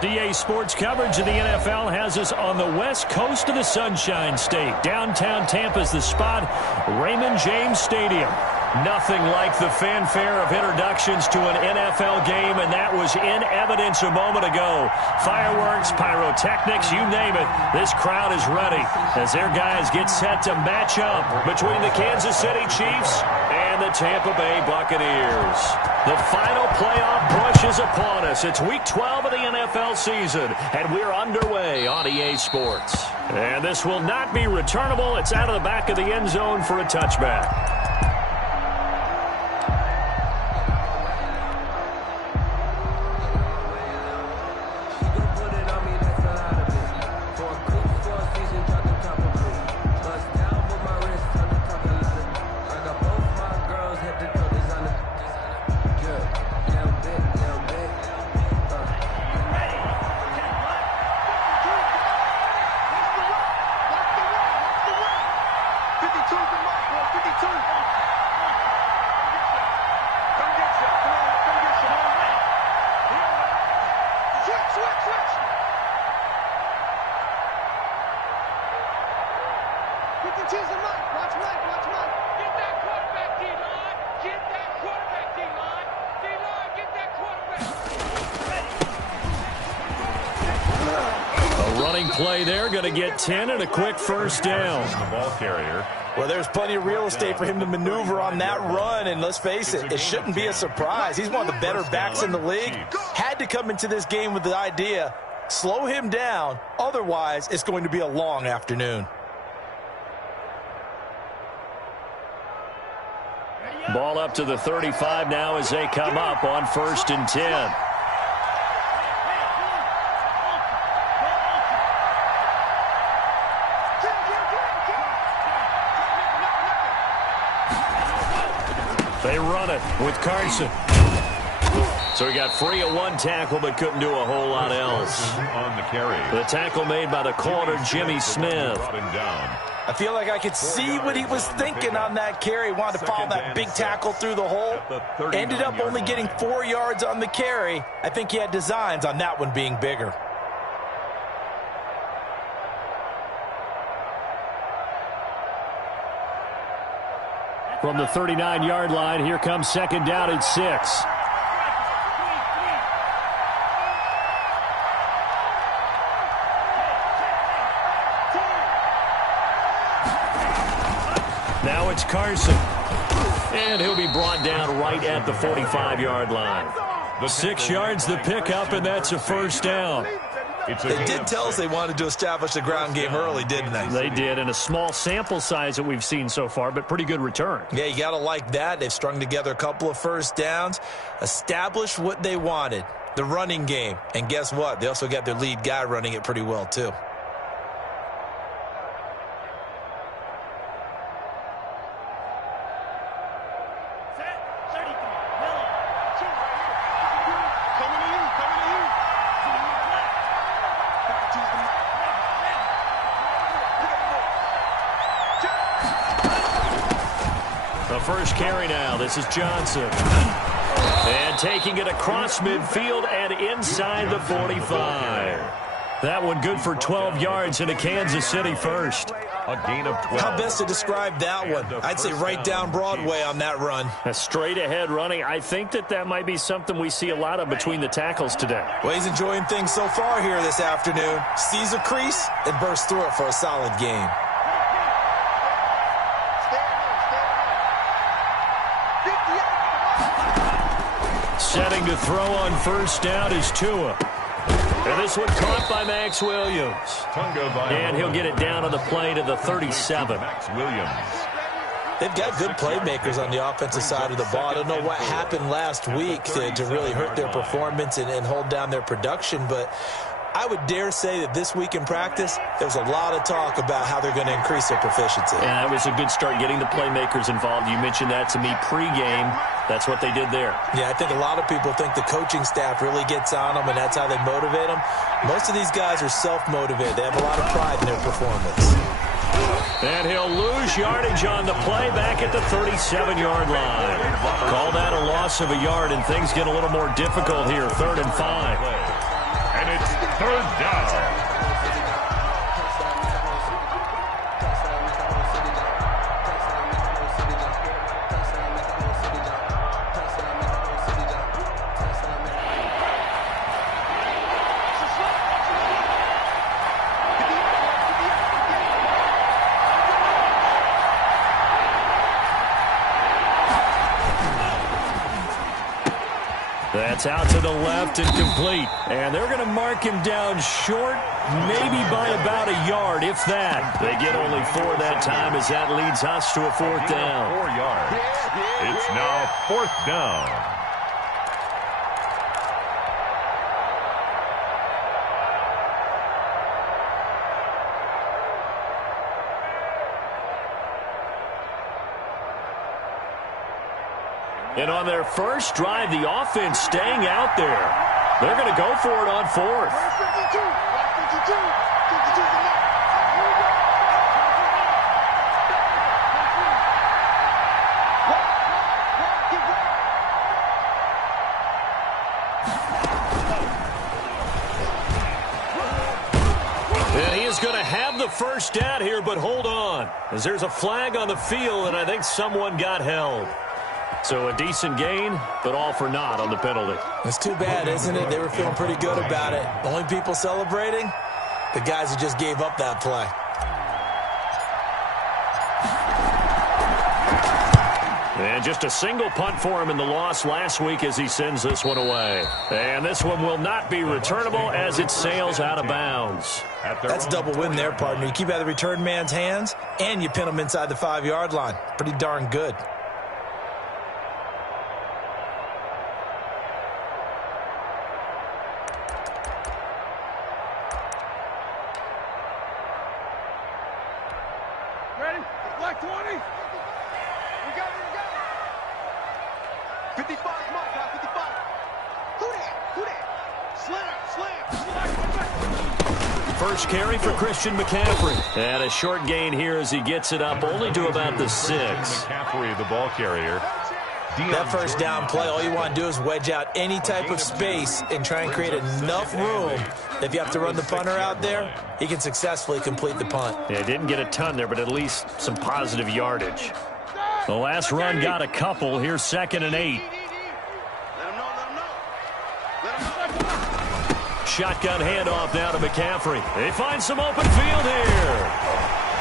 DA Sports coverage of the NFL has us on the west coast of the Sunshine State. Downtown Tampa's the spot, Raymond James Stadium. Nothing like the fanfare of introductions to an NFL game, and that was in evidence a moment ago. Fireworks, pyrotechnics, you name it. This crowd is ready as their guys get set to match up between the Kansas City Chiefs and the Tampa Bay Buccaneers. The final playoff push is upon us. It's Week 12 of the NFL season, and we're underway on EA Sports. And this will not be returnable. It's out of the back of the end zone for a touchback. Play there, going to get 10 and a quick first down. The ball carrier. Well, there's plenty of real estate for him to maneuver on that run, and let's face it, it shouldn't be a surprise. He's one of the better backs in the league. Had to come into this game with the idea, slow him down, otherwise it's going to be a long afternoon. Ball up to the 35 now as they come up on 1st and 10. They run it with Carson. So he got free of one tackle but couldn't do a whole lot else. On the carry. The tackle made by the corner, Jimmy Smith. I feel like I could see what he was thinking on that carry. Wanted to follow that big tackle through the hole. Ended up only getting 4 yards on the carry. I think he had designs on that one being bigger. From the 39-yard line, here comes 2nd down and 6. Now it's Carson. And he'll be brought down right at the 45-yard line. 6 yards the pickup, and that's a first down. They did tell us they wanted to establish the ground game early, didn't they? They did, and a small sample size that we've seen so far, but pretty good return. Yeah, you got to like that. They've strung together a couple of first downs, established what they wanted, the running game. And guess what? They also got their lead guy running it pretty well, too. First carry now. This is Johnson. And taking it across midfield and inside the 45. That one good for 12 yards into Kansas City first. A gain of 12. How best to describe that one? I'd say right down Broadway on that run. A straight ahead running. I think that might be something we see a lot of between the tackles today. Well, he's enjoying things so far here this afternoon. Sees a crease and bursts through it for a solid game. Setting to throw on first down is Tua. And this one caught by Max Williams. And he'll get it down on the play to the 37. Max Williams. They've got good playmakers on the offensive side of the ball. I don't know what happened last week to really hurt their performance and hold down their production, but I would dare say that this week in practice, there's a lot of talk about how they're going to increase their proficiency. Yeah, it was a good start getting the playmakers involved. You mentioned that to me pregame. That's what they did there. Yeah, I think a lot of people think the coaching staff really gets on them, and that's how they motivate them. Most of these guys are self-motivated. They have a lot of pride in their performance. And he'll lose yardage on the play back at the 37-yard line. Call that a loss of a yard, and things get a little more difficult here, 3rd and 5. And And it's third down. That's out to the left and complete. And they're going to mark him down short, maybe by about a yard, if that. They get only 4 that time as that leads us to a 4th down. 4 yards. It's now 4th down. And on their first drive, the offense staying out there. They're going to go for it on 4th. And he is going to have the first down here, but hold on, as there's a flag on the field, and I think someone got held. So a decent gain, but all for naught on the penalty. It's too bad, isn't it? They were feeling pretty good about it. The only people celebrating, the guys who just gave up that play. And just a single punt for him in the loss last week as he sends this one away. And this one will not be returnable as it sails out of bounds. That's a double win there, partner. You keep out of the return man's hands, and you pin him inside the 5-yard line. Pretty darn good. Ready? Black 20. We got it. 55, come on, guys, 55. Who that? Slam. First carry for Christian McCaffrey. And a short gain here as he gets it up only to about the 6. McCaffrey, the ball carrier. That first down play, all you want to do is wedge out any type of space and try and create enough room. If you have to run the punter out there, he can successfully complete the punt. Yeah, didn't get a ton there, but at least some positive yardage. The last run got a couple. Here's 2nd and 8. Shotgun handoff now to McCaffrey. They find some open field here.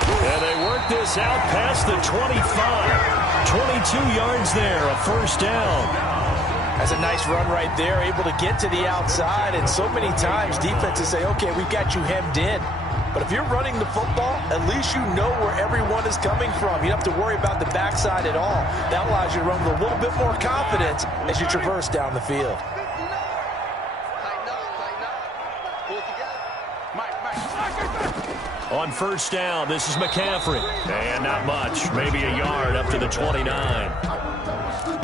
And they work this out past the 25. 22 yards there, a first down. That's a nice run right there, able to get to the outside. And so many times defenses say, okay, we've got you hemmed in. But if you're running the football, at least you know where everyone is coming from. You don't have to worry about the backside at all. That allows you to run with a little bit more confidence as you traverse down the field. On first down, this is McCaffrey. And not much, maybe a yard up to the 29.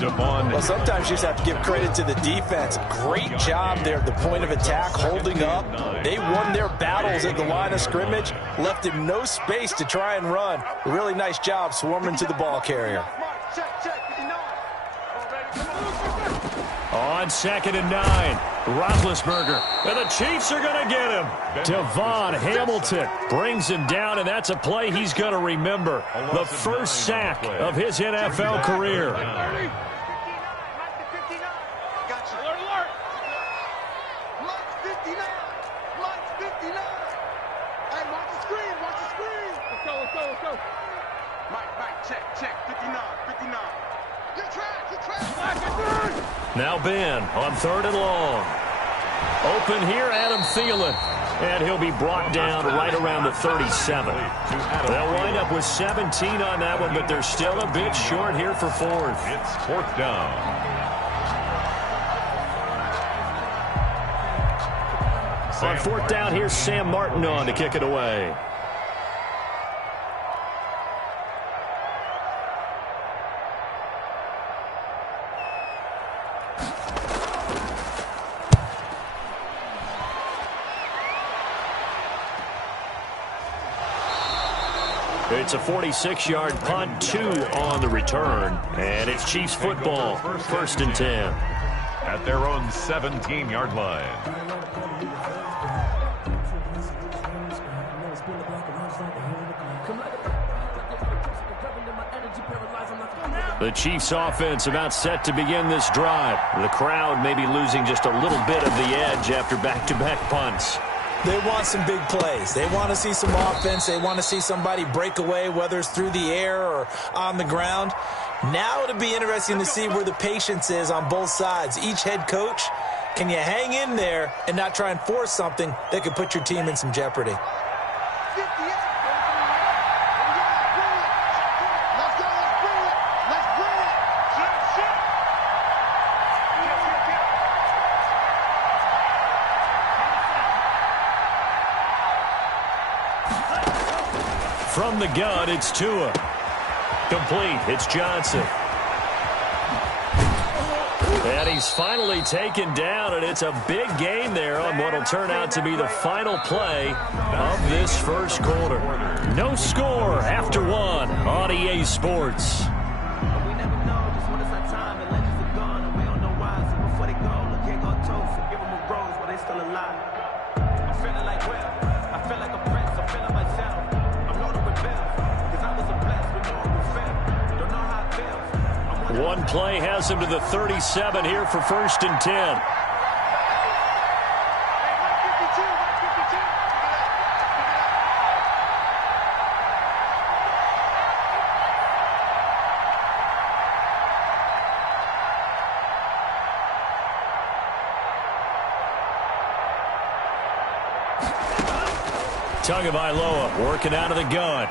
Well, sometimes you just have to give credit to the defense. Great job there at the point of attack, holding up. They won their battles at the line of scrimmage, left him no space to try and run. Really nice job swarming to the ball carrier. On 2nd and 9, Roethlisberger. And the Chiefs are going to get him. Devon Hamilton brings him down, and that's a play he's going to remember. The first sack of his NFL career. Now Ben on 3rd and long. Open here, Adam Thielen. And he'll be brought down right around the 37. They'll wind up with 17 on that one, but they're still a bit short here for 4th. It's 4th down. On 4th down, here's Sam Martin on to kick it away. It's a 46-yard punt, 2 on the return. And it's Chiefs football, 1st and 10. at their own 17-yard line. The Chiefs offense about set to begin this drive. The crowd may be losing just a little bit of the edge after back-to-back punts. They want some big plays. They want to see some offense. They want to see somebody break away, whether it's through the air or on the ground. Now it'll be interesting to see where the patience is on both sides. Each head coach, can you hang in there and not try and force something that could put your team in some jeopardy? From the gun, it's Tua. Complete. It's Johnson. And he's finally taken down, and it's a big gain there on what will turn out to be the final play of this first quarter. No score after one on EA Sports. One play has him to the 37 here for 1st and 10. Tagovailoa working out of the gun.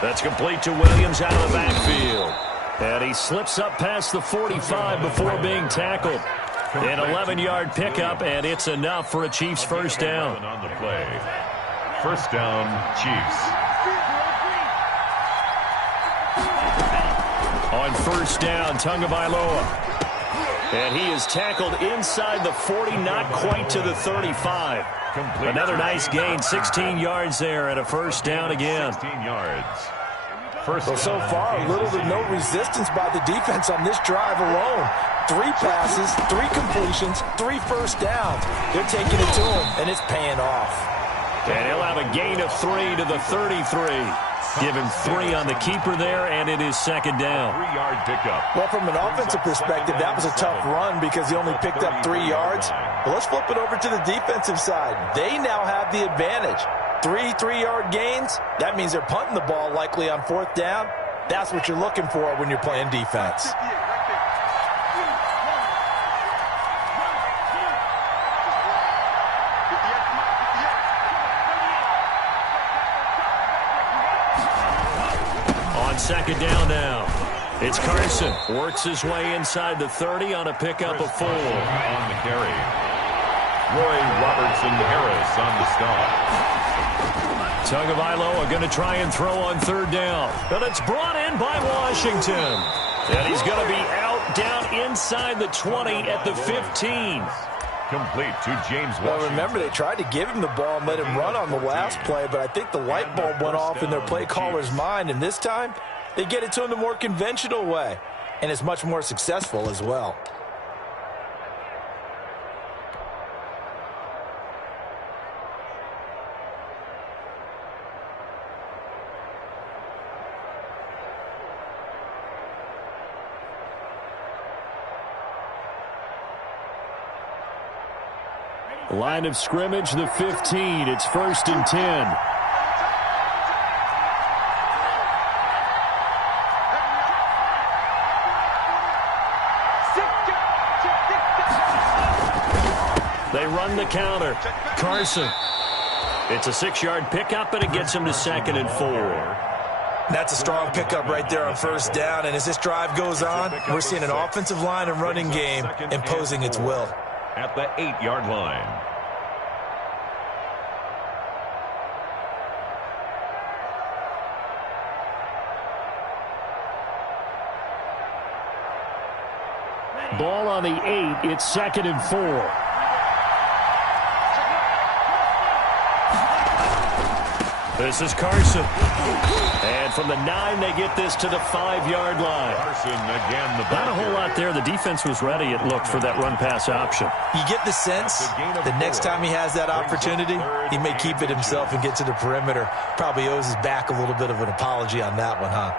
That's complete to Williams out of the backfield. And he slips up past the 45 before being tackled. An 11-yard pickup, and it's enough for a Chiefs first down. On the play. First down, Chiefs. On first down, Tagovailoa. And he is tackled inside the 40, not quite to the 35. Another nice gain, 16 yards there, and a first down again. 16 yards. Well, so far, little to no resistance by the defense on this drive alone. 3 passes, 3 completions, 3 first downs. They're taking it to him, and it's paying off. And he'll have a gain of 3 to the 33. Give him 3 on the keeper there, and it is second down. 3-yard pickup. Well, from an offensive perspective, that was a tough run because he only picked up 3 yards. But let's flip it over to the defensive side. They now have the advantage. 3 3-yard gains, that means they're punting the ball likely on 4th down. That's what you're looking for when you're playing defense. On second down now, it's Carson. Works his way inside the 30 on a pickup of 4. On the carry. Roy Robertson Harris on the stop. Tagovailoa going to try and throw on 3rd down. But it's brought in by Washington. And he's going to be out down inside the 20 at the 15. Complete to James Washington. Well, remember, they tried to give him the ball and let him run on the last play, but I think the light bulb went off in their play caller's mind, and this time they get it to him the more conventional way, and it's much more successful as well. Line of scrimmage, the 15. It's 1st and 10. They run the counter. Carson. It's a 6-yard pickup, and it gets him to 2nd and 4. That's a strong pickup right there on 1st down, and as this drive goes on, we're seeing an offensive line and running game imposing its will. At the 8-yard line. Ball on the 8. It's 2nd and 4. This is Carson. And from the 9, they get this to the 5-yard line. Carson again. Not a whole lot there. The defense was ready, it looked, for that run-pass option. You get the sense the next time he has that opportunity, he may keep it himself and get to the perimeter. Probably owes his back a little bit of an apology on that one, huh?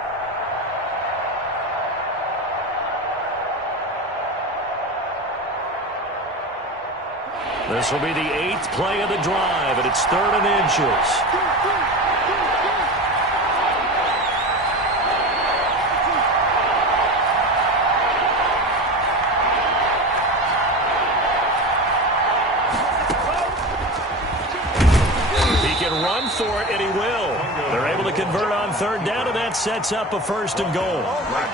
This will be the 8th play of the drive, and it's 3rd and inches. Run for it, and he will. They're able to convert on 3rd down, and that sets up a 1st and goal.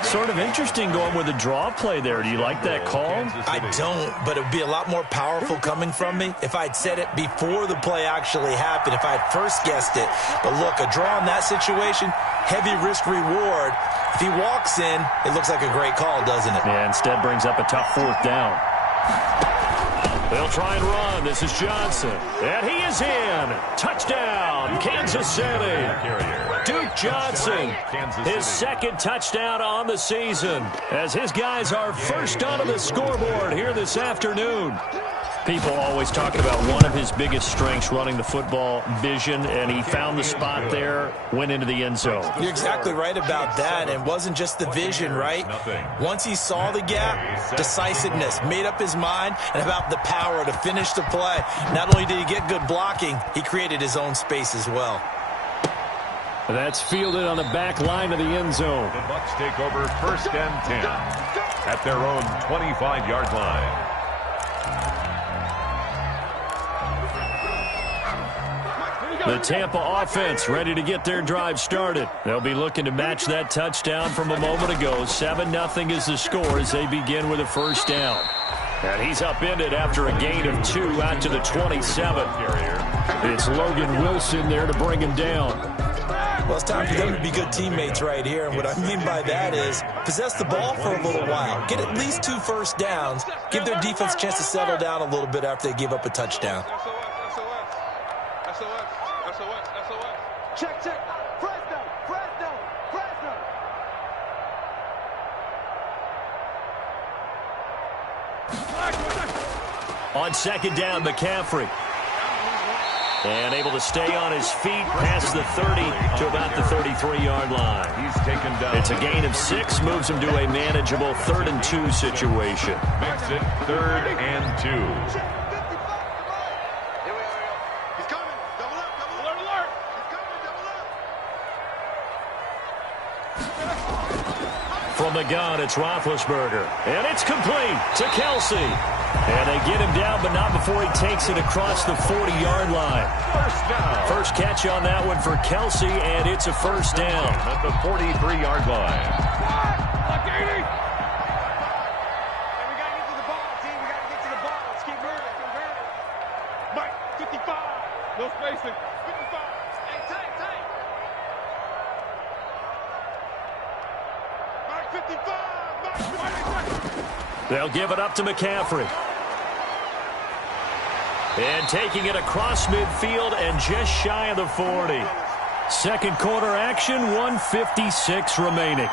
Sort of interesting going with a draw play there. Do you like that call? I don't, but it would be a lot more powerful coming from me if I'd said it before the play actually happened, if I had first guessed it. But look, a draw in that situation, heavy risk reward. If he walks in, it looks like a great call, doesn't it? Yeah, instead brings up a tough 4th down. They'll try and run. This is Johnson. And he is in. Touchdown, Kansas City. Duke Johnson, his 2nd touchdown on the season, as his guys are first onto the scoreboard here this afternoon. People always talk about one of his biggest strengths, running the football, vision, and he found the spot there, went into the end zone. You're exactly right about that. And it wasn't just the vision, right? Once he saw the gap, decisiveness, made up his mind, and about the power to finish the play. Not only did he get good blocking, he created his own space as well. That's fielded on the back line of the end zone. The Bucs take over 1st and 10 at their own 25-yard line. The Tampa offense ready to get their drive started. They'll be looking to match that touchdown from a moment ago. 7-0 is the score as they begin with a 1st down. And he's upended after a gain of 2 out to the 27. It's Logan Wilson there to bring him down. Well, it's time for them to be good teammates right here. And what I mean by that is possess the ball for a little while. Get at least 2 first downs. Give their defense a chance to settle down a little bit after they give up a touchdown. Check. Fresno. On 2nd down, McCaffrey. And able to stay on his feet past the 30 to about the 33-yard line. He's taken down. It's a gain of 6, moves him to a manageable 3rd and 2 situation. Makes it 3rd and 2. From the gun, it's Roethlisberger. And it's complete to Kelsey. And they get him down, but not before he takes it across the 40-yard line. 1st down. First catch on that one for Kelsey, and it's a 1st down. At the 43-yard line. Look, 80. We got to get to the ball, team. We got to get to the ball. Let's keep moving. Mike, 55. No spacing. 55. Hey, tight. Mike, 55. They'll give it up to McCaffrey. And taking it across midfield and just shy of the 40. 2nd quarter action, 1:56 remaining.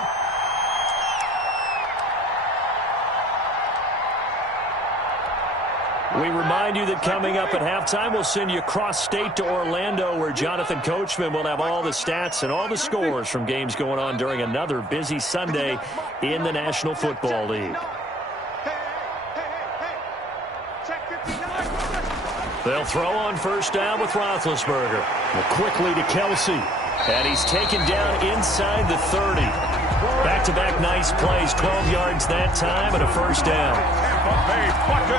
We remind you that coming up at halftime, we'll send you cross-state to Orlando, where Jonathan Coachman will have all the stats and all the scores from games going on during another busy Sunday in the National Football League. They'll throw on 1st down with Roethlisberger. Quickly to Kelsey. And he's taken down inside the 30. Back-to-back nice plays, 12 yards that time and a 1st down.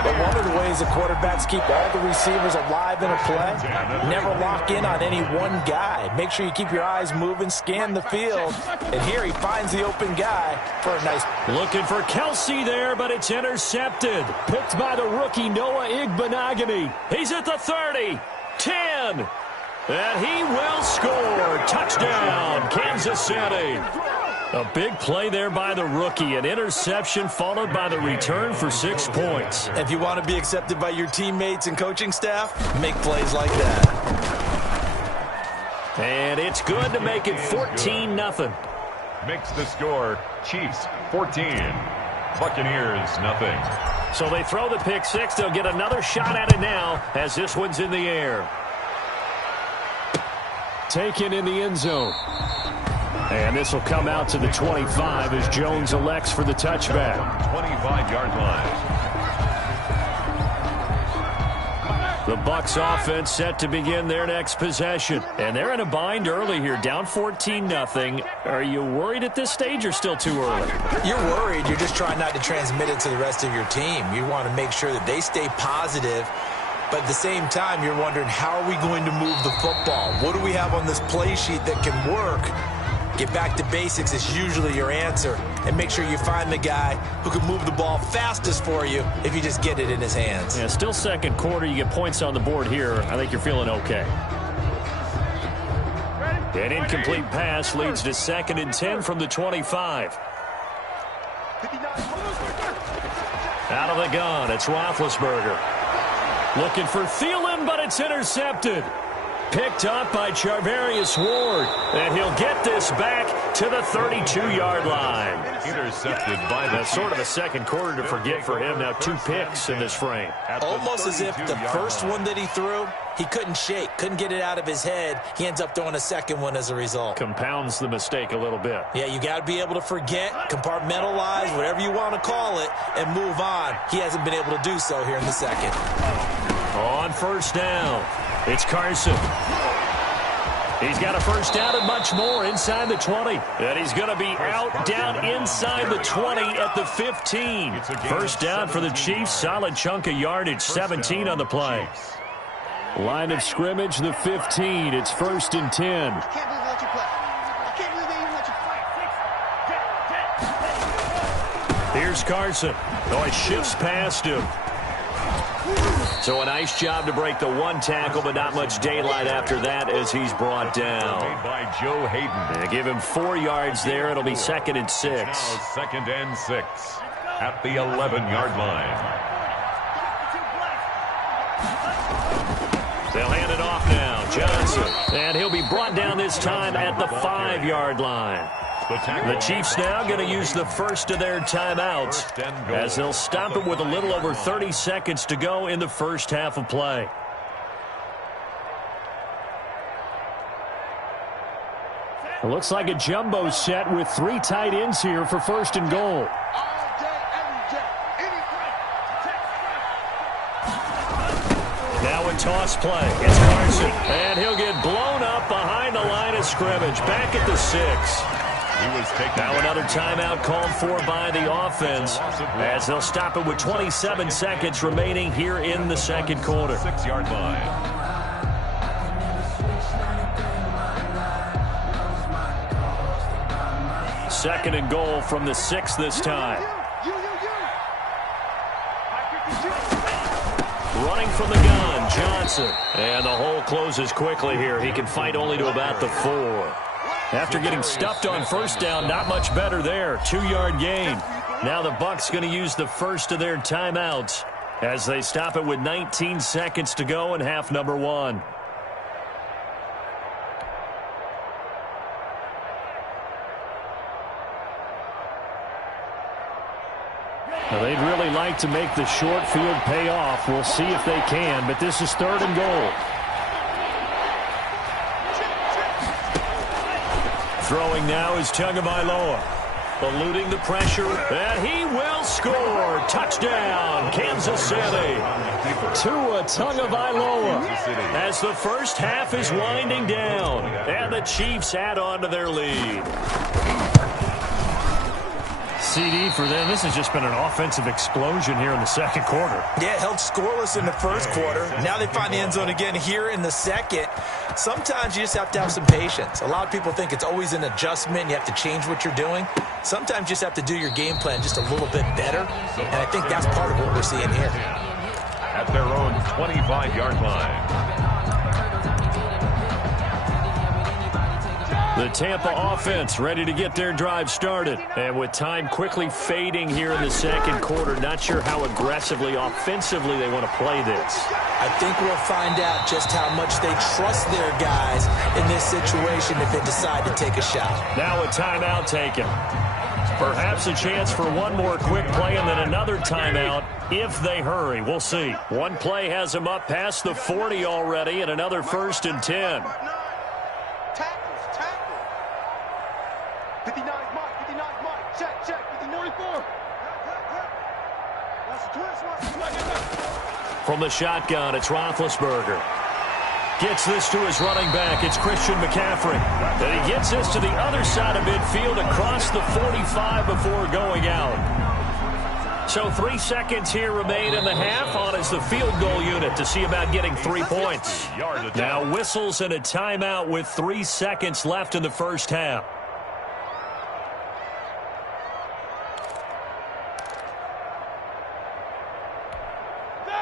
But one of the ways the quarterbacks keep all the receivers alive in a play, never lock in on any one guy. Make sure you keep your eyes moving, scan the field, and here he finds the open guy for a nice... Looking for Kelsey there, but it's intercepted. Picked by the rookie Noah Igbenogany. He's at the 30, 10, and he will score. Touchdown, Kansas City. A big play there by the rookie. An interception followed by the return for 6 points. If you want to be accepted by your teammates and coaching staff, make plays like that. And it's good to make it 14-0. Makes the score Chiefs 14, Buccaneers nothing. So they throw the pick six. They'll get another shot at it now as this one's in the air. Taken in the end zone. And this will come out to the 25 as Jones elects for the touchback. 25-yard line. The Bucs offense set to begin their next possession. And they're in a bind early here, down 14-0. Are you worried at this stage or still too early? You're worried. You're just trying not to transmit it to the rest of your team. You want to make sure that they stay positive. But at the same time, you're wondering, how are we going to move the football? What do we have on this play sheet that can work? Get back to basics is usually your answer. And make sure you find the guy who can move the ball fastest for you if you just get it in his hands. Yeah, still second quarter. You get points on the board here. I think you're feeling okay. An incomplete pass leads to 2nd and 10 from the 25. Out of the gun, it's Roethlisberger. Looking for Thielen, but it's intercepted. Picked up by Charvarius Ward. And he'll get this back to the 32-yard line. Intercepted by the That's sort of a second quarter to forget for him. Now 2 picks in this frame. Almost as if the first one that he threw, he couldn't shake, couldn't get it out of his head. He ends up throwing a second one as a result. Compounds the mistake a little bit. Yeah, you got to be able to forget, compartmentalize, whatever you want to call it, and move on. He hasn't been able to do so here in the second. On first down, it's Carson. He's got a first down and much more inside the 20. And he's going to be out down inside the 20 at the 15. First down for the Chiefs. Solid chunk of yardage, 17 on the play. Line of scrimmage, the 15. It's 1st and 10. Here's Carson. Oh, he shifts past him. So a nice job to break the one tackle, but not much daylight after that as he's brought down. made by Joe Hayden. They give him 4 yards there. It'll be 2nd and 6. Now 2nd and 6 at the 11-yard line. They'll hand it off now. Johnson. And he'll be brought down this time at the 5-yard line. The Chiefs now going to use the first of their timeouts as they'll stop it with a little over 30 seconds to go in the first half of play. It looks like a jumbo set with 3 tight ends here for 1st and goal. Now a toss play. It's Carson. And he'll get blown up behind the line of scrimmage. Back at the 6. Now another timeout called for by the offense as they'll stop it with 27 seconds remaining here in the second quarter. 6-yard line. Second and goal from the 6 this time. Running from the gun, Johnson. And the hole closes quickly here. He can fight only to about the 4. After getting stuffed on first down, not much better there. 2-yard gain. Now the Bucs going to use the first of their timeouts as they stop it with 19 seconds to go in half number 1. Well, they'd really like to make the short field pay off. We'll see if they can, but this is 3rd and goal. Throwing now is Tagovailoa. Eluding the pressure, and he will score. Touchdown, Kansas City. Tua Tagovailoa as the first half is winding down, and the Chiefs add on to their lead. CD for them. This has just been an offensive explosion here in the second quarter. Yeah, held scoreless in the first quarter. Now they find the end zone again here in the second. Sometimes you just have to have some patience. A lot of people think it's always an adjustment. You have to change what you're doing. Sometimes you just have to do your game plan just a little bit better. And I think that's part of what we're seeing here. At their own 25-yard line. The Tampa offense ready to get their drive started. And with time quickly fading here in the second quarter, not sure how aggressively, offensively they want to play this. I think we'll find out just how much they trust their guys in this situation if they decide to take a shot. Now a timeout taken. Perhaps a chance for one more quick play and then another timeout if they hurry. We'll see. One play has them up past the 40 already and another 1st and 10. From the shotgun, it's Roethlisberger. Gets this to his running back. It's Christian McCaffrey. And he gets this to the other side of midfield across the 45 before going out. So 3 seconds here remain in the half on as the field goal unit to see about getting 3 points. Now whistles and a timeout with 3 seconds left in the first half.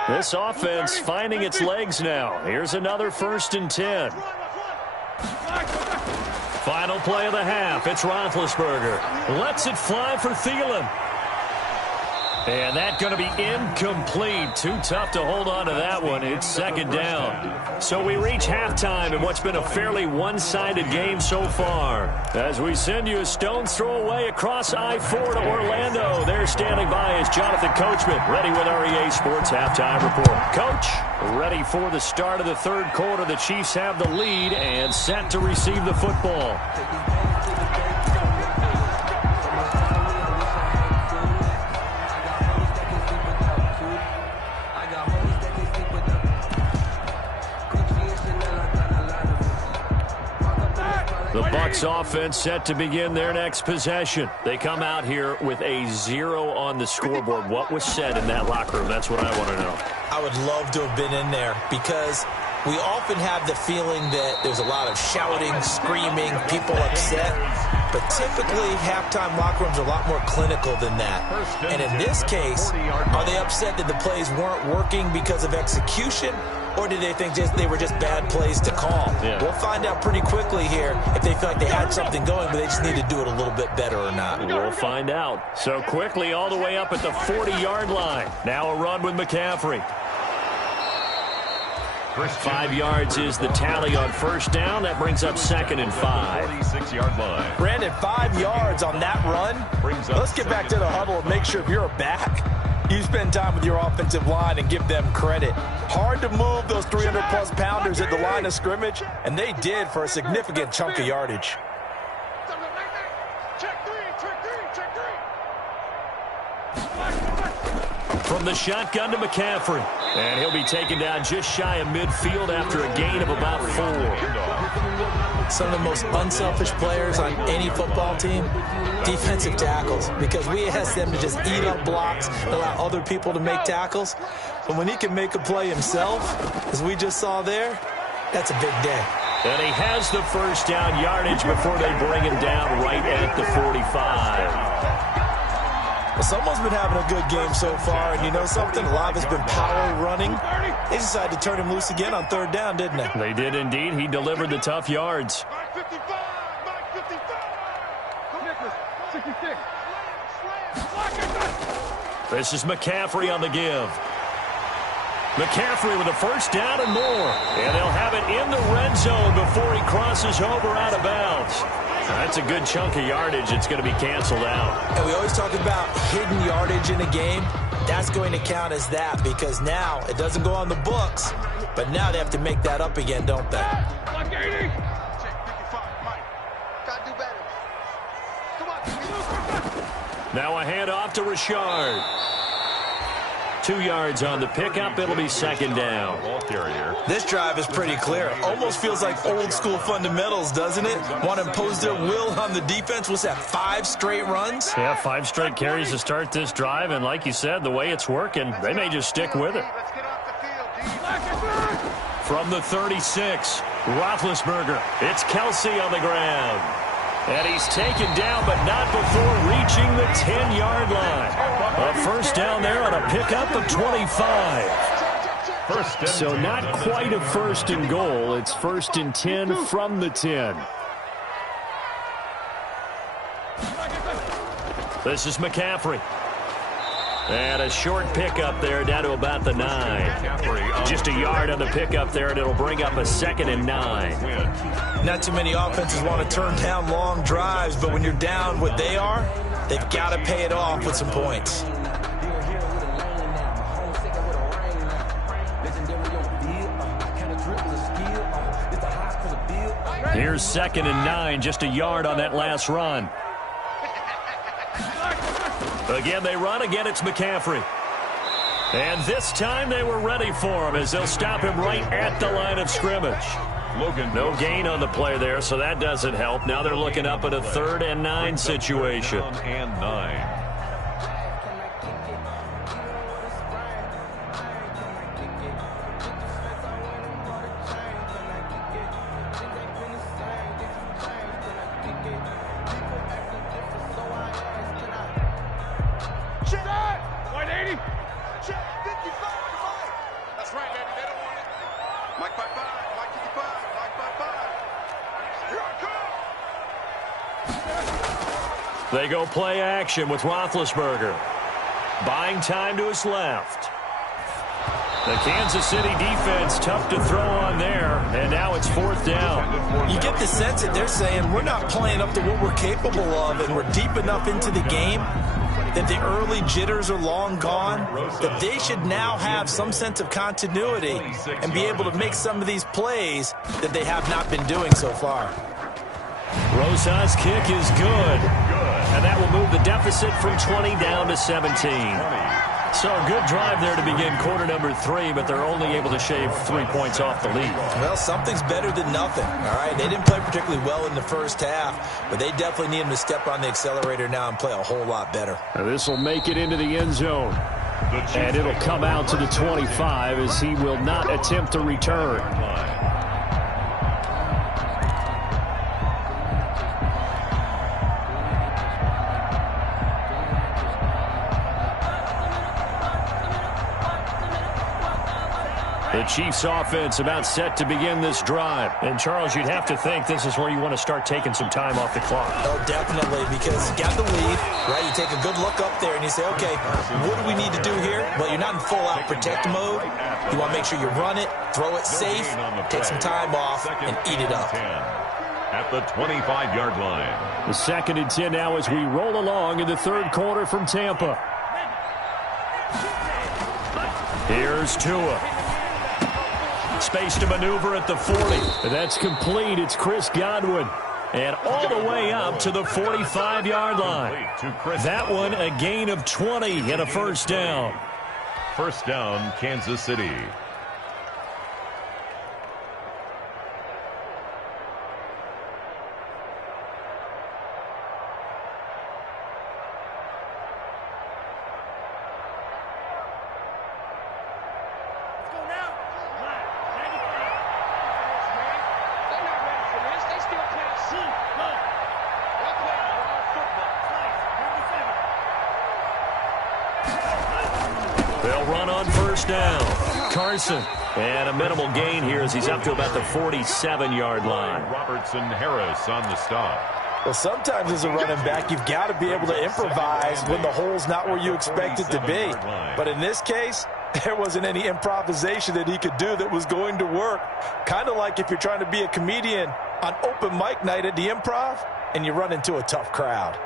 This offense finding its legs now. Here's another 1st and 10. Final play of the half. It's Roethlisberger. Lets it fly for Thielen. And that's going to be incomplete. Too tough to hold on to that one. It's 2nd down. So we reach halftime in what's been a fairly one-sided game so far. As we send you a stone's throw away across I-4 to Orlando. There standing by is Jonathan Coachman, ready with our EA Sports Halftime Report. Coach, ready for the start of the 3rd quarter. The Chiefs have the lead and set to receive the football. The Bucs offense set to begin their next possession. They come out here with a 0 on the scoreboard. What was said in that locker room? That's what I want to know. I would love to have been in there because we often have the feeling that there's a lot of shouting, screaming, people upset. But typically, halftime locker rooms are a lot more clinical than that. And in this case, are they upset that the plays weren't working because of execution? Or did they think they were just bad plays to call? Yeah. We'll find out pretty quickly here if they feel like they had something going, but they just need to do it a little bit better or not. We'll find out. So quickly all the way up at the 40-yard line. Now a run with McCaffrey. 5 yards is the tally on 1st down. That brings up 2nd and 5. 46-yard line. Brandon, 5 yards on that run. Let's get back to the huddle and make sure if you're a back, you spend time with your offensive line and give them credit. Hard to move those 300-plus pounders at the line of scrimmage, and they did for a significant chunk of yardage. From the shotgun to McCaffrey. And he'll be taken down just shy of midfield after a gain of about 4. Some of the most unselfish players on any football team, defensive tackles, because we ask them to just eat up blocks and allow other people to make tackles. But when he can make a play himself, as we just saw there, that's a big day. And he has the 1st down yardage before they bring him down right at the 45. Well, someone's been having a good game so far, and you know something? A lot of it's been power running. They decided to turn him loose again on 3rd down, didn't they? They did indeed. He delivered the tough yards. This is McCaffrey on the give. McCaffrey with a 1st down and more. And they'll have it in the red zone before he crosses over out of bounds. That's a good chunk of yardage. It's going to be canceled out. And we always talk about hidden yardage in a game. That's going to count as that because now it doesn't go on the books, but now they have to make that up again, don't they? Now a handoff to Richard. 2 yards on the pickup. It'll be 2nd down. This drive is pretty clear. Almost feels like old school fundamentals, doesn't it? Want to impose their will on the defense. What's that, 5 straight runs? Yeah, 5 straight carries to start this drive. And like you said, the way it's working, they may just stick with it. From the 36, Roethlisberger. It's Kelsey on the ground. And he's taken down, but not before reaching the 10-yard line. A 1st down there on a pickup of 25. So not quite a 1st and goal. It's 1st and 10 from the 10. This is McCaffrey. And a short pickup there down to about the 9. Just a yard on the pickup there, and it'll bring up a 2nd and 9. Not too many offenses want to turn down long drives, but when you're down what they are, they've got to pay it off with some points. Here's 2nd and 9, just a yard on that last run. Again, they run. Again, it's McCaffrey. And this time they were ready for him as they'll stop him right at the line of scrimmage. No gain on the play there, so that doesn't help. Now they're looking up at a 3rd and 9 situation. 3rd and 9. They go play action with Roethlisberger. Buying time to his left. The Kansas City defense tough to throw on there, and now it's 4th down. You get the sense that they're saying we're not playing up to what we're capable of, and we're deep enough into the game that the early jitters are long gone, that they should now have some sense of continuity and be able to make some of these plays that they have not been doing so far. Rosa's kick is good. And that will move the deficit from 20 down to 17. So a good drive there to begin quarter number 3, but they're only able to shave 3 points off the lead. Well, something's better than nothing, all right? They didn't play particularly well in the first half, but they definitely need him to step on the accelerator now and play a whole lot better. This will make it into the end zone. And it'll come out to the 25 as he will not attempt to return. The Chiefs offense about set to begin this drive. And, Charles, you'd have to think this is where you want to start taking some time off the clock. Oh, definitely, because you got the lead, right? You take a good look up there and you say, okay, what do we need to do here? Well, you're not in full-out protect mode. You want to make sure you run it, throw it safe, take some time off, and eat it up. At the 25-yard line. The 2nd and 10 now as we roll along in the 3rd quarter from Tampa. Here's Tua. Space to maneuver at the 40. That's complete. It's Chris Godwin. And all the way up to the 45-yard line. That one a gain of 20 and a 1st down. 1st down, Kansas City. They'll run on 1st down. Carson. And a minimal gain here as he's up to about the 47-yard line. Robertson Harris on the stop. Well, sometimes as a running back, you've got to be able to improvise when the hole's not where you expect it to be. But in this case, there wasn't any improvisation that he could do that was going to work. Kind of like if you're trying to be a comedian on open mic night at the Improv and you run into a tough crowd.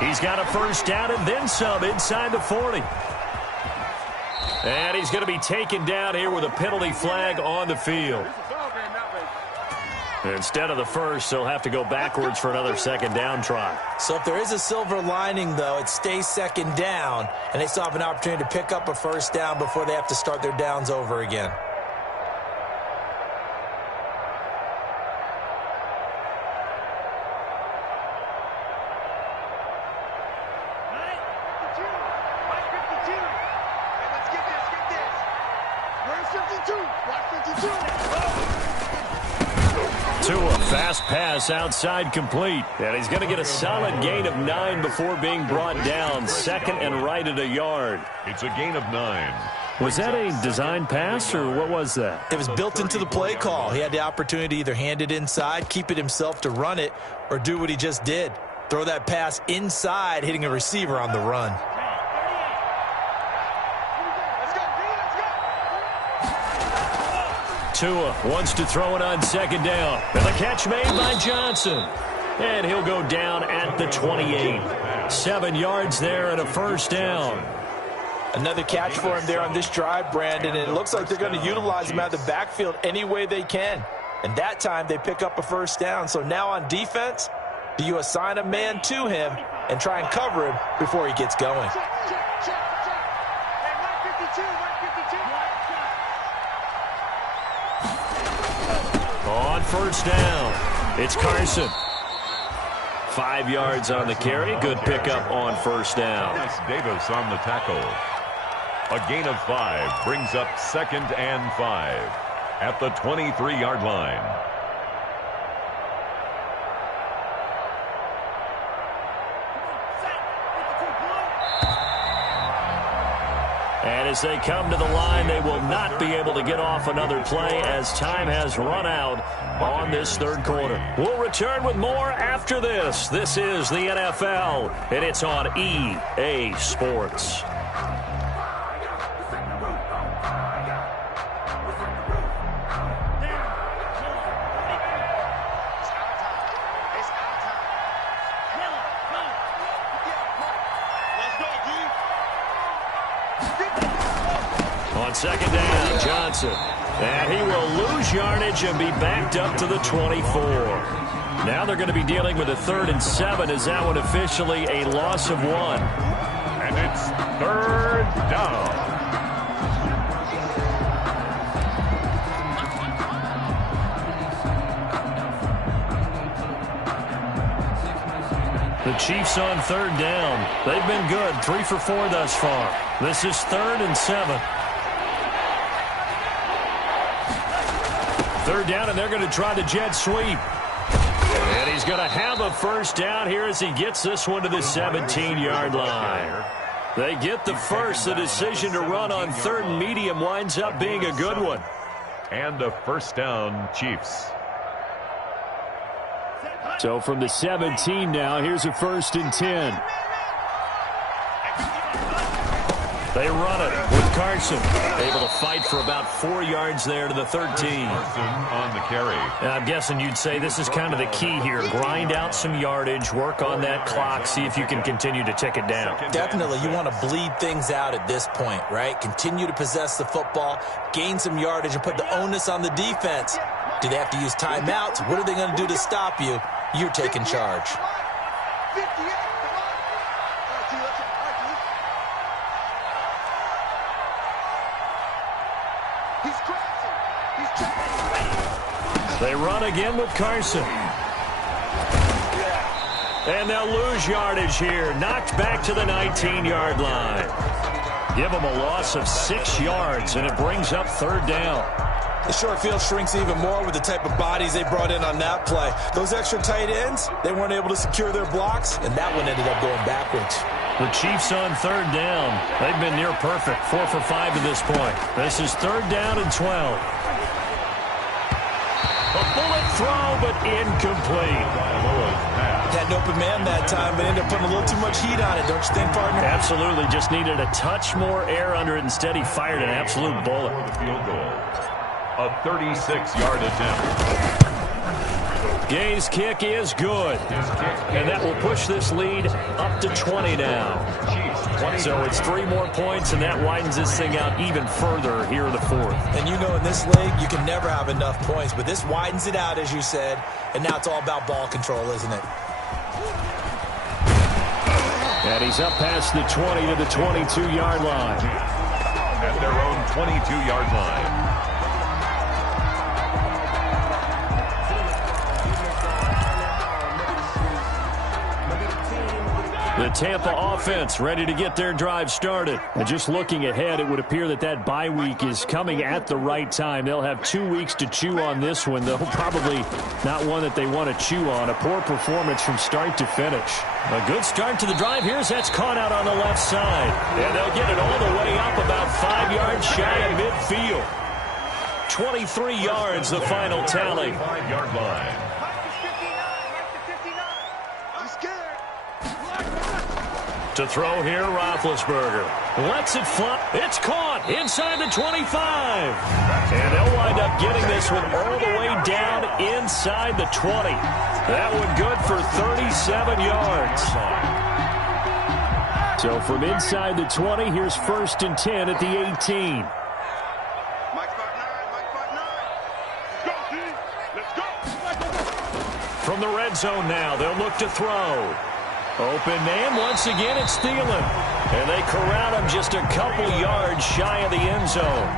He's got a 1st down and then some inside the 40. And he's going to be taken down here with a penalty flag on the field. Instead of the 1st, they'll have to go backwards for another 2nd down try. So if there is a silver lining, though, it stays 2nd down, and they still have an opportunity to pick up a 1st down before they have to start their downs over again. Tua, fast pass outside complete. And he's going to get a solid gain of 9 before being brought down. Second and right at a yard. It's a gain of 9. Was that a design pass, or what was that? It was built into the play call. He had the opportunity to either hand it inside, keep it himself to run it, or do what he just did. Throw that pass inside, hitting a receiver on the run. Tua wants to throw it on second down. And the catch made by Johnson. And he'll go down at the 28. 7 yards there and a first down. Another catch for him there on this drive, Brandon, and it looks like they're going to utilize him out of the backfield any way they can. And that time they pick up a first down. So now on defense, do you assign a man to him and try and cover him before he gets going? On first down, it's Carson. 5 yards on the carry. Good pickup on first down. Davis on the tackle. A gain of 5 brings up 2nd and 5 at the 23-yard line. And as they come to the line, they will not be able to get off another play as time has run out on this third quarter. We'll return with more after this. This is the NFL, and it's on EA Sports. On second down, Johnson. And he will lose yardage and be backed up to the 24. Now they're going to be dealing with a 3rd and 7. Is that one officially a loss of 1? And it's 3rd down. The Chiefs on 3rd down. They've been good, 3 for 4 thus far. This is 3rd and 7. 3rd down, and they're going to try the jet sweep. And he's going to have a first down here as he gets this one to the 17-yard line. They get the first. The decision to run on 3rd and medium winds up being a good one. And a first down, Chiefs. So from the 17 now, here's a 1st and 10. They run it with Carson. Able to fight for about 4 yards there to the 13. Carson on the carry. And I'm guessing you'd say this is kind of the key here. Grind out some yardage, work on that clock, see if you can continue to tick it down. Definitely, you want to bleed things out at this point, right? Continue to possess the football, gain some yardage, and put the onus on the defense. Do they have to use timeouts? What are they going to do to stop you? You're taking charge. They run again with Carson. And they'll lose yardage here. Knocked back to the 19-yard line. Give them a loss of 6 yards, and it brings up 3rd down. The short field shrinks even more with the type of bodies they brought in on that play. Those extra tight ends, they weren't able to secure their blocks, and that one ended up going backwards. The Chiefs on 3rd down. They've been near perfect, 4 for 5 to this point. This is 3rd down and 12. A bullet throw, but incomplete. Had an open man that time, but ended up putting a little too much heat on it, don't you think, partner? Absolutely. Just needed a touch more air under it. Instead, he fired an absolute bullet. Field goal. A 36-yard attempt. Gay's kick is good. And that will push this lead up to 20 now. So it's 3 more points, and that widens this thing out even further here in the 4th. And you know in this league, you can never have enough points, but this widens it out, as you said, and now it's all about ball control, isn't it? And he's up past the 20 to the 22-yard line. At their own 22-yard line. The The Tampa offense ready to get their drive started. And just looking ahead, it would appear that that bye week is coming at the right time. They'll have 2 weeks to chew on this one, though probably not one that they want to chew on. A poor performance from start to finish. A good start to the drive here as that's caught out on the left side. And they'll get it all the way up about 5 yards shy of midfield. 23 yards, the final tally. 5-yard line. To throw here, Roethlisberger. Lets it fly. It's caught inside the 25. And they'll wind up getting this one all the way down inside the 20. That one good for 37 yards. So from inside the 20, here's 1st and 10 at the 18. From the red zone now, they'll look to throw. Open man, once again, it's Thielen. And they corral him just a couple yards shy of the end zone.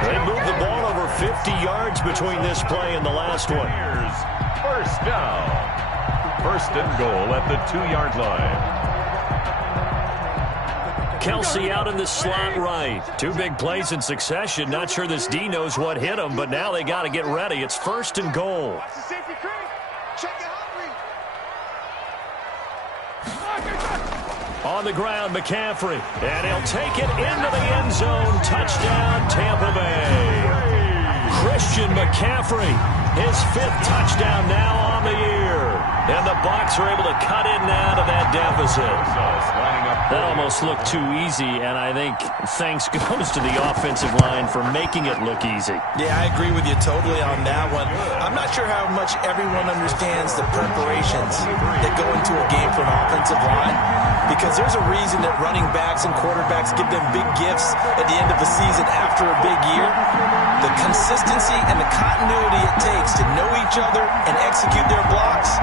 They moved the ball over 50 yards between this play and the last one. First down. 1st and goal at the 2-yard line. Kelsey out in the slot right. 2 big plays in succession. Not sure this D knows what hit him, but now they got to get ready. It's 1st and goal. On the ground, McCaffrey. And he'll take it into the end zone. Touchdown, Tampa Bay. Christian McCaffrey, his 5th touchdown now on the year. And the Bucs are able to cut in now to that deficit. That almost looked too easy, and I think thanks goes to the offensive line for making it look easy. Yeah, I agree with you totally on that one. I'm not sure how much everyone understands the preparations that go into a game for an offensive line, because there's a reason that running backs and quarterbacks give them big gifts at the end of the season after a big year. The consistency and the continuity it takes to know each other and execute their blocks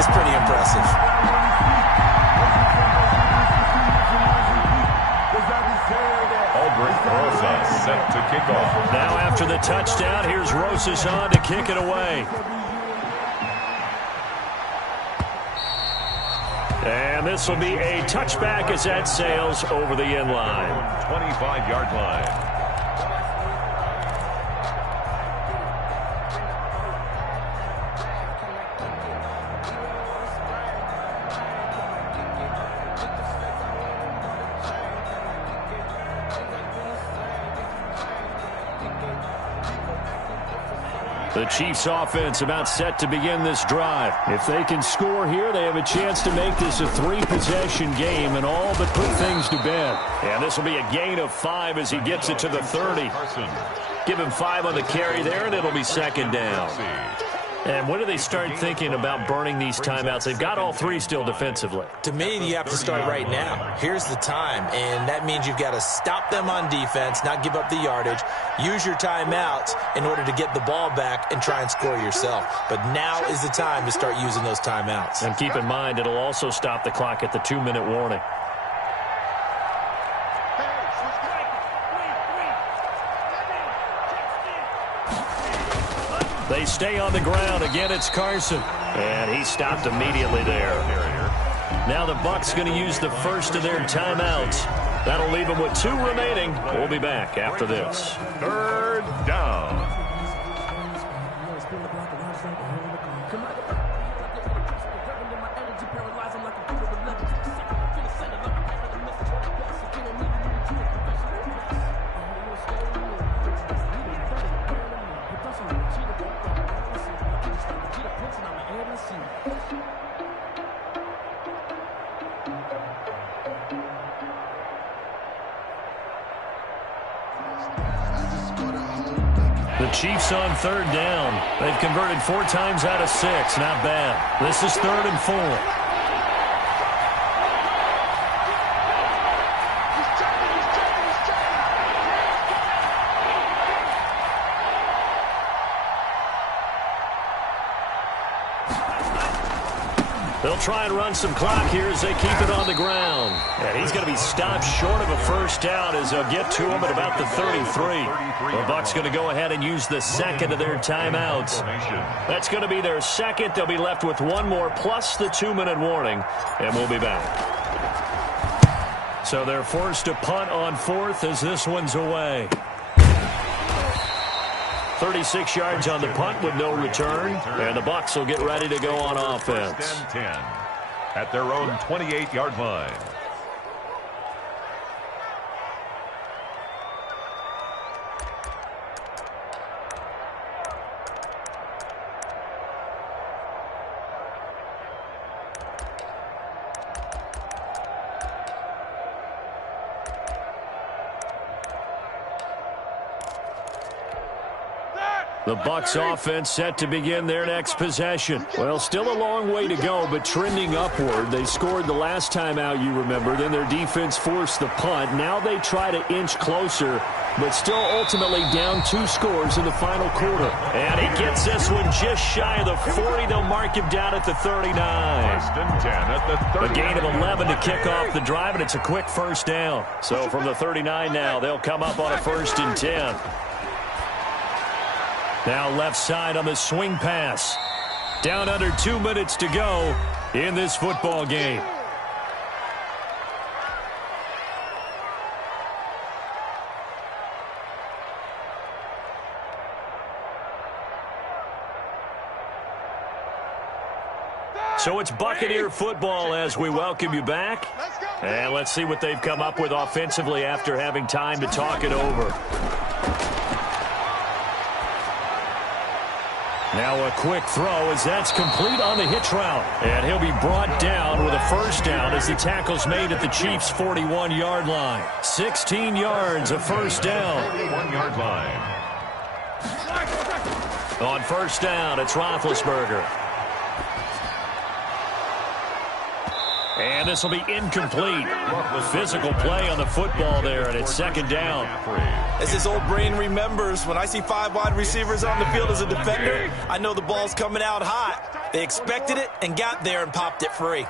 is pretty impressive. Rosas set to kick off. Now after the touchdown, here's Rosas on to kick it away. And this will be a touchback as that sails over the end line. 25-yard line. The Chiefs offense about set to begin this drive. If they can score here, they have a chance to make this a 3-possession game and all but put things to bed. And this will be a gain of 5 as he gets it to the 30. Give him 5 on the carry there, and it'll be 2nd down. And when do they start thinking about burning these timeouts? They've got all 3 still defensively. To me, you have to start right now. Here's the time, and that means you've got to stop them on defense, not give up the yardage, use your timeouts in order to get the ball back and try and score yourself. But now is the time to start using those timeouts. And keep in mind, it'll also stop the clock at the 2-minute warning. They stay on the ground. Again, it's Carson. And he stopped immediately there. Now the Bucs going to use the first of their timeouts. That'll leave them with 2 remaining. We'll be back after this. 3rd down. The Chiefs on 3rd down. They've converted 4 times out of 6. Not bad. This is 3rd and 4. They'll try and run some clock here as they keep it on the ground. And he's going to be stopped short of a first down as they'll get to him at about the 33. The Bucs going to go ahead and use the 2nd of their timeouts. That's going to be their 2nd. They'll be left with 1 more plus the 2-minute warning. And we'll be back. So they're forced to punt on fourth as this one's away. 36 yards on the punt with no return. And the Bucs will get ready to go on offense. First and 10 at their own 28-yard line. The Bucs offense set to begin their next possession. Well, still a long way to go, but trending upward. They scored the last time out, you remember. Then their defense forced the punt. Now they try to inch closer, but still ultimately down 2 scores in the final quarter. And he gets this one just shy of the 40. They'll mark him down at the 39. First and 10 at the 39. A gain of 11 to kick off the drive, and it's a quick first down. So from the 39 now, they'll come up on a 1st and 10. Now left side on the swing pass. Down under 2 minutes to go in this football game. So it's Buccaneer football as we welcome you back. And let's see what they've come up with offensively after having time to talk it over. Now a quick throw as that's complete on the hitch route. And he'll be brought down with a first down as the tackle's made at the Chiefs' 41-yard line. 16 yards, a first down. 41-yard line. On first down, it's Roethlisberger. And this will be incomplete. Physical play on the football there, and it's 2nd down. As his old brain remembers, when I see 5 wide receivers on the field as a defender, I know the ball's coming out hot. They expected it and got there and popped it free.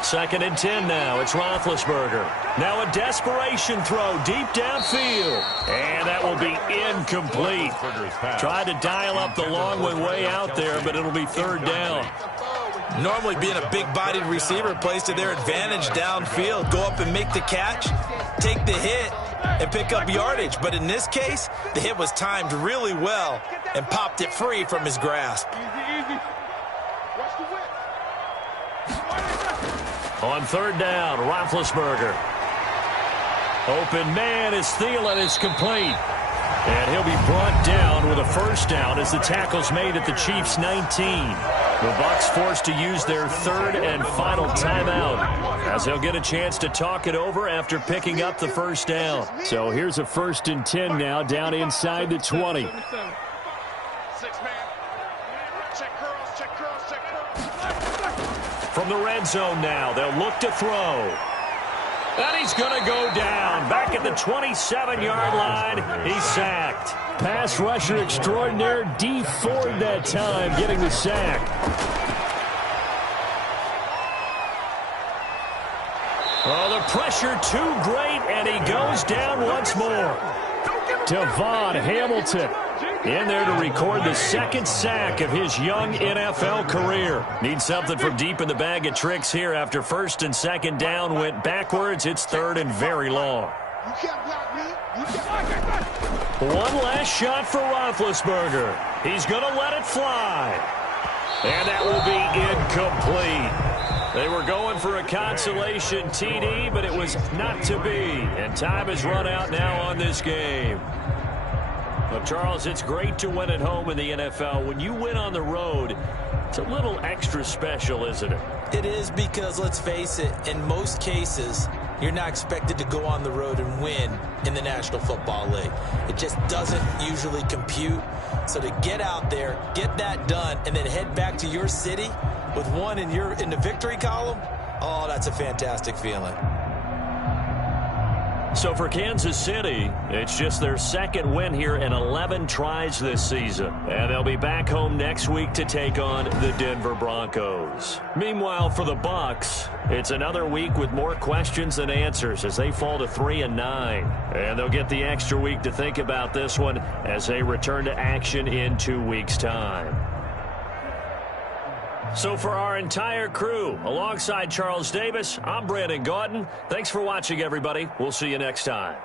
2nd and 10 now. It's Roethlisberger. Now a desperation throw deep downfield. And that will be incomplete. Tried to dial up the long one way out there, but it'll be 3rd down. Normally being a big-bodied receiver plays to their advantage downfield. Go up and make the catch, take the hit, and pick up yardage. But in this case, the hit was timed really well and popped it free from his grasp. Easy. Watch the whip. On 3rd down, Roethlisberger. Open man is Thielen. It's complete. And he'll be brought down with a first down as the tackle's made at the Chiefs' 19. The Bucs forced to use their 3rd and final timeout as they'll get a chance to talk it over after picking up the first down. So here's a 1st and 10 now down inside the 20. 6 man. Check curls. From the red zone now, they'll look to throw. And he's going to go down. Back at the 27-yard line, he's sacked. Pass rusher extraordinaire, D. Ford that time, getting the sack. Oh, the pressure too great, and he goes down once more. Devon Hamilton in there to record the 2nd sack of his young NFL career. Needs something from deep in the bag of tricks here after 1st and 2nd down went backwards. It's 3rd and very long. One last shot for Roethlisberger. He's going to let it fly. And that will be incomplete. They were going for a consolation TD, but it was not to be. And time has run out now on this game. Well, Charles, it's great to win at home in the NFL. When you win on the road, it's a little extra special, isn't it? It is because, let's face it, in most cases, you're not expected to go on the road and win in the National Football League. It just doesn't usually compute. So to get out there, get that done, and then head back to your city with one in the victory column, oh, that's a fantastic feeling. So for Kansas City, it's just their 2nd win here in 11 tries this season. And they'll be back home next week to take on the Denver Broncos. Meanwhile, for the Bucs, it's another week with more questions than answers as they fall to 3-9. And they'll get the extra week to think about this one as they return to action in 2 weeks' time. So for our entire crew, alongside Charles Davis, I'm Brandon Gaudin. Thanks for watching, everybody. We'll see you next time.